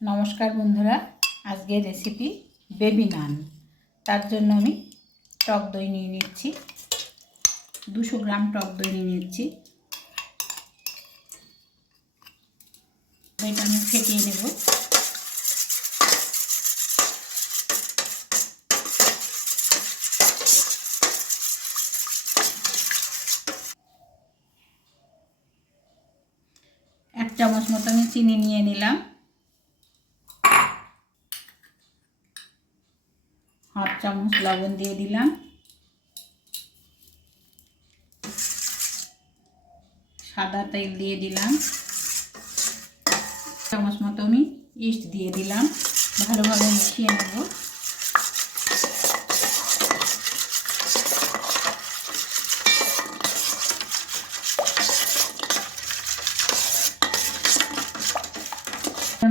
নমস্কার বন্ধুরা আজকের রেসিপি বেবি নান তার জন্য আমি টক দই নিয়ে নিচ্ছি। দুশো গ্রাম টক দই নিয়ে নিচ্ছি। দইটা আমি ফেটিয়ে নেব। এক চামচ মতো আমি চিনি নিয়ে নিলাম। হাফ চামচ লবণ দিয়ে দিলাম। সাদা তেল দিয়ে দিলাম। চামচ মতো আমি ইস্ট দিয়ে দিলাম। ভালোভাবে মিশিয়ে নেব।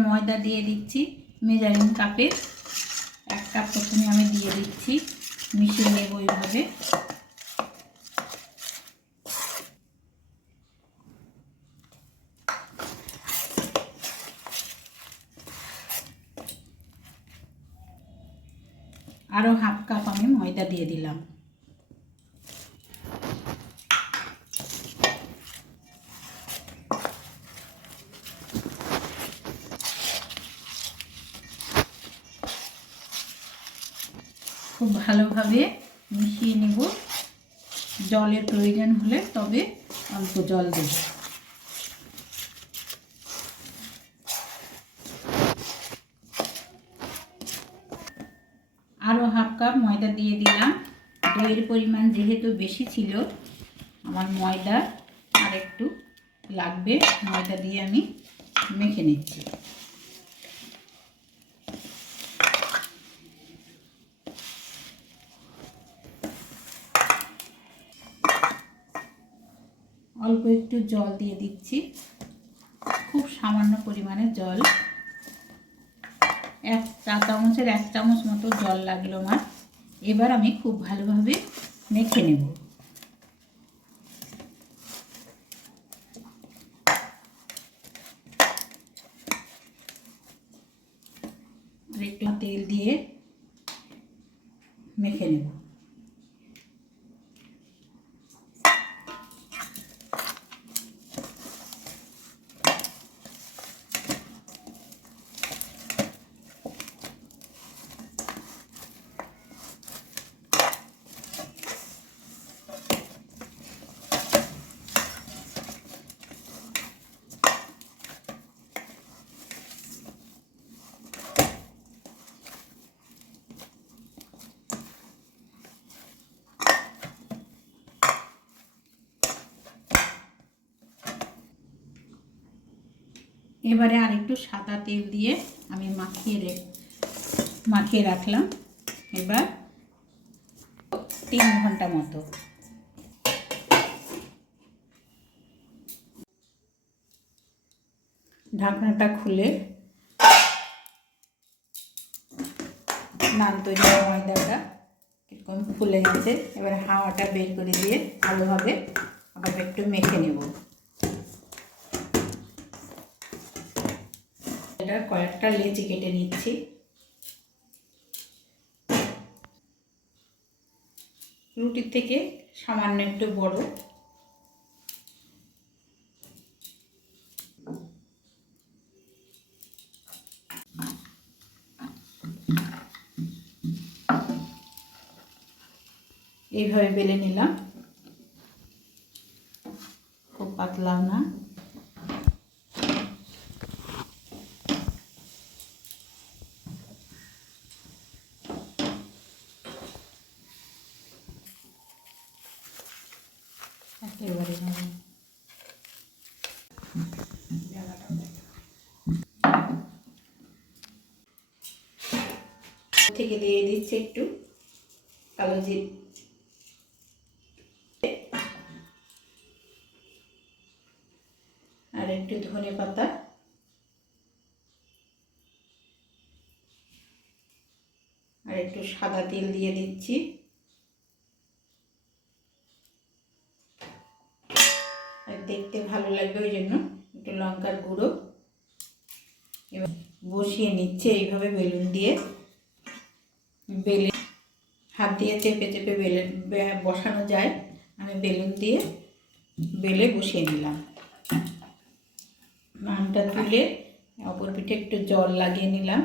ময়দা দিয়ে দিচ্ছি মেজারিং কাপে এক কাপ প্রথমে আমি দিয়ে দিচ্ছি, মিশিয়ে নেব এইভাবে। আরও হাফ কাপ আমি ময়দা দিয়ে দিলাম। খুব ভালোভাবে মিশিয়ে নেব। জলের প্রয়োজন হলে তবে অল্প জল দেব। আরও হাফ কাপ ময়দা দিয়ে দিলাম। দইয়ের পরিমাণ যেহেতু বেশি ছিল, আমার ময়দা আর একটু লাগবে। ময়দা দিয়ে আমি মেখে নিচ্ছি। অল্প একটু জল দিয়ে দিচ্ছি। খুব সামান্য পরিমাণে জল। এক চা চামচের এক চামচ মতো জল লাগল আমার। এবার আমি খুব ভালোভাবে মেখে নেব আর একটু তেল দিয়ে মেখে নেব এবারে আর একটু সাদা তেল দিয়ে আমি মাখিয়ে রে মাখিয়ে রাখলাম। এবার তিন ঘণ্টা মতো। ঢাকনাটা খুলে নান তৈরি ময়দাটা কীরকম ফুলে গেছে। এবার হাওয়াটা বের করে দিয়ে ভালোভাবে আবার একটু মেখে নেব। এটা কয়েকটা লেচি কেটে নিচ্ছি। রুটির থেকে সামান্য একটু বড়। এইভাবে বেলে নিলাম। খুব পাতলাও না। থেকে দিয়ে দিচ্ছি একটু কালো জির। আর একটু ধনে পাতা। আর একটু সাদা তেল দিয়ে দিচ্ছি। লঙ্কার গুঁড়ো। এবার বসিয়ে নিচ্ছে এইভাবে বেলুন দিয়ে। বেলে হাত দিয়ে চেপে চেপে বেলে বসানো যায়। আমি বেলুন দিয়ে বেলে বসিয়ে নিলাম নানটা তুলে অপর পিঠে একটু জল লাগিয়ে নিলাম।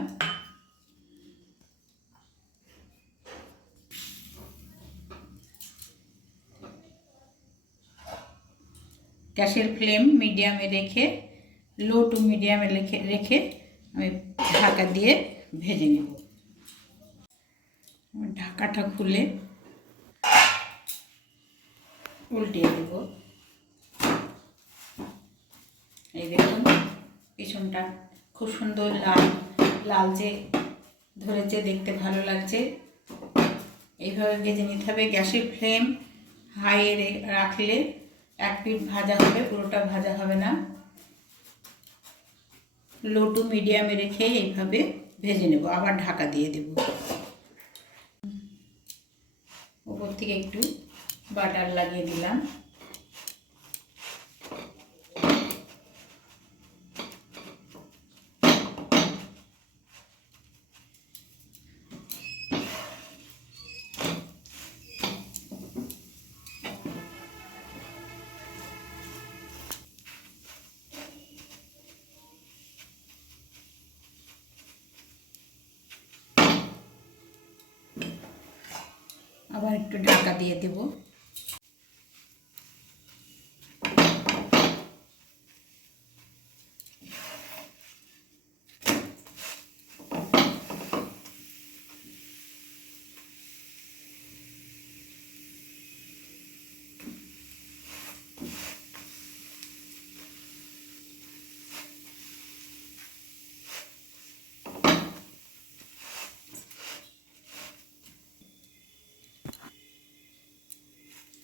গ্যাসের ফ্লেম মিডিয়ামে রেখে লো টু মিডিয়ামে রেখে রেখে আমি ঢাকা দিয়ে ভেজে নেব। ঢাকাটা খুলে উল্টিয়ে দেব এই দেখুন, পিছনটা খুব সুন্দর লাল লালচে ধরেছে, দেখতে ভালো লাগছে। এইভাবে ভেজে নিতে হবে। গ্যাসের ফ্লেম হাইয়ে রাখলে এক পিঠ ভাজা হবে, পুরোটা ভাজা হবে না। লো টু মিডিয়ামে রেখে এইভাবে ভেজে নেব। আবার ঢাকা দিয়ে দেব। উপর থেকে একটু বাটার লাগিয়ে দিলাম। আবার একটু ঢাকা দিয়ে দেব।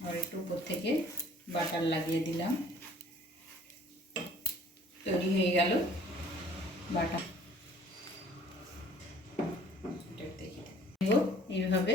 আর একটু উপর থেকে বাটার লাগিয়ে দিলাম। তৈরি হয়ে গেল বাটার। এইভাবে।